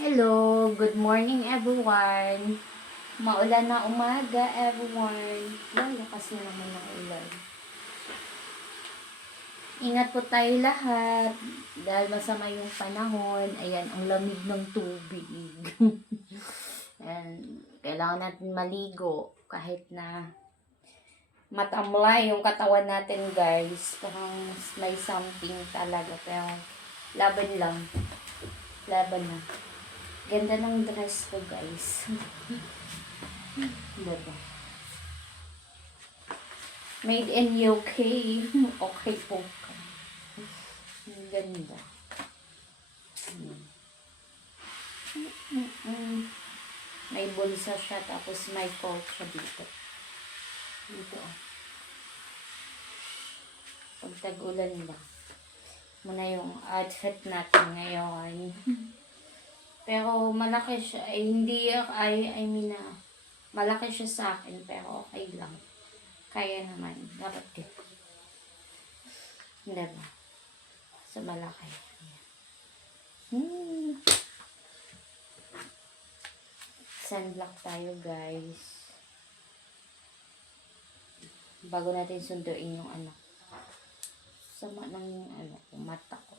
Hello, good morning everyone. Maulan na umaga everyone. Yan, lakas na naman ng ulan. Ingat po tayo lahat dahil masama yung panahon. Ayan, ang lamig ng tubig. And kailangan natin maligo kahit na matamlay yung katawan natin guys. Parang may something talaga. Pero laban lang. Laban na. Ganda ng dress ko, guys. Diba? Made in UK. Okay po. Ganda. May bulsa siya, tapos may coat siya dito. Dito. Pag tag-ulan ba? Muna yung outfit natin ngayon. Pero malaki siya, I mean malaki siya sa akin, pero okay lang. Kaya naman, dapat dito. Diba? So, malaki. Sunblock tayo, guys. Bago natin sunduin yung anak. Sama ng mata ko.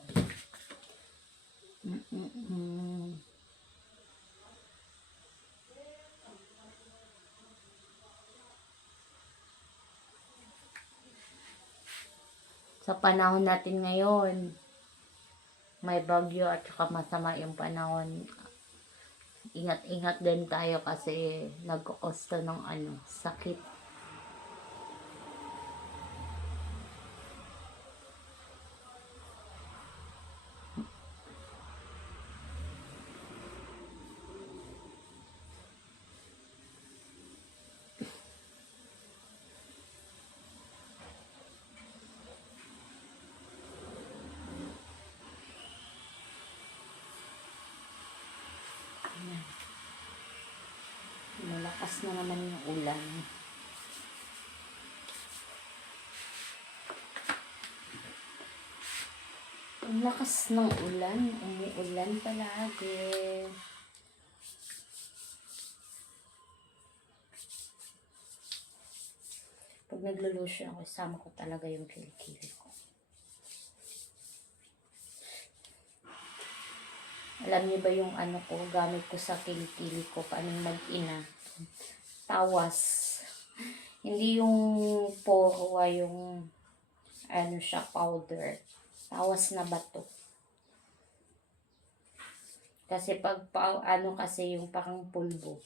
Sa panahon natin ngayon, may bagyo at saka masama yung panahon. Ingat-ingat din tayo kasi nagkukosto ng sakit. Malakas na naman yung ulan. Ang lakas ng ulan. Umuulan palagi. Pag naglo-lotion ako, isama ko talaga yung kilikili ko. Alam niyo ba yung ko, gamit ko sa kilikili ko, paano mag-ina? Tawas. Hindi yung porwa, yung siya, powder. Tawas na bato. Kasi pag kasi yung parang pulbo,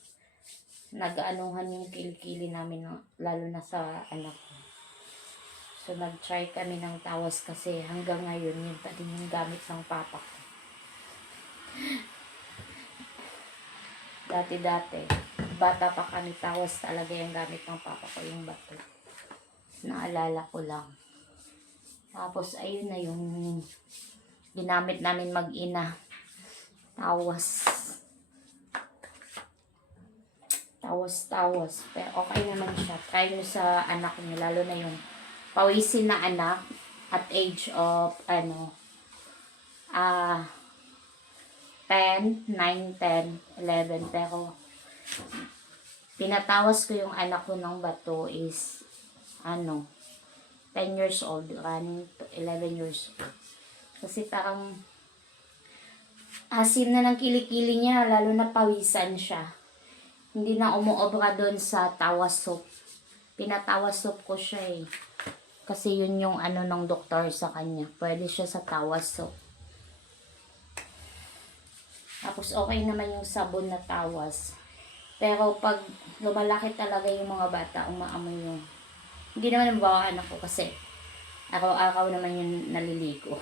nag-anuhan yung kilikili namin, lalo na sa anak ko. So, nag-try kami ng tawas kasi hanggang ngayon, yun pa din yung gamit ng papa ko. Dati-dati, bata pa kami, tawas talaga yung gamit ng papa ko, yung bato. Naalala ko lang. Tapos, ayun na yung ginamit namin mag-ina. Tawas. Tawas. Pero okay naman siya. Try nyo sa anak niyo, lalo na yung pawisin na anak at age of 10, 9, 10, 11. Pero pinatawas ko yung anak ko ng bato is 10 years old, running to 11 years old. Kasi parang asim na ng kilikili niya, lalo na pawisan siya. Hindi na umuobra doon sa tawas soup. Pinatawas soup ko siya eh. Kasi yun yung ng doktor sa kanya. Pwede siya sa tawas soup. Tapos okay naman yung sabon na tawas. Pero pag lumalaki talaga yung mga bata, umaamoy yung... Hindi naman nabawa anak ko kasi araw-araw naman yung naliligo.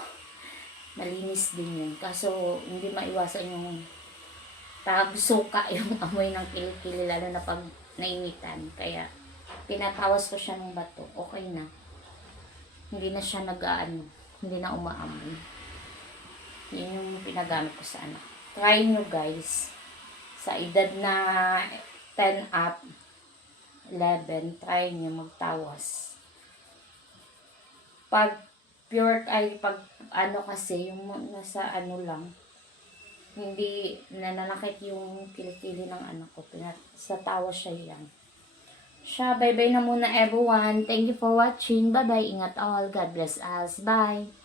Malinis din yun. Kaso hindi maiwasan yung suka yung amoy ng kilikili, lalo na pag nainitan. Kaya pinatawas ko siya ng bato. Okay na. Hindi na siya hindi na umaamoy. Yun yung pinagamit ko sa anak. Try nyo guys. Sa edad na 10 up, 11, try nyo magtawas. Pag pure, pag kasi, yung nasa lang, hindi nananakit yung kilikili ng anak ko. Sa tawa siya yan. Bye-bye na muna everyone. Thank you for watching. Bye-bye. Ingat all. God bless us. Bye.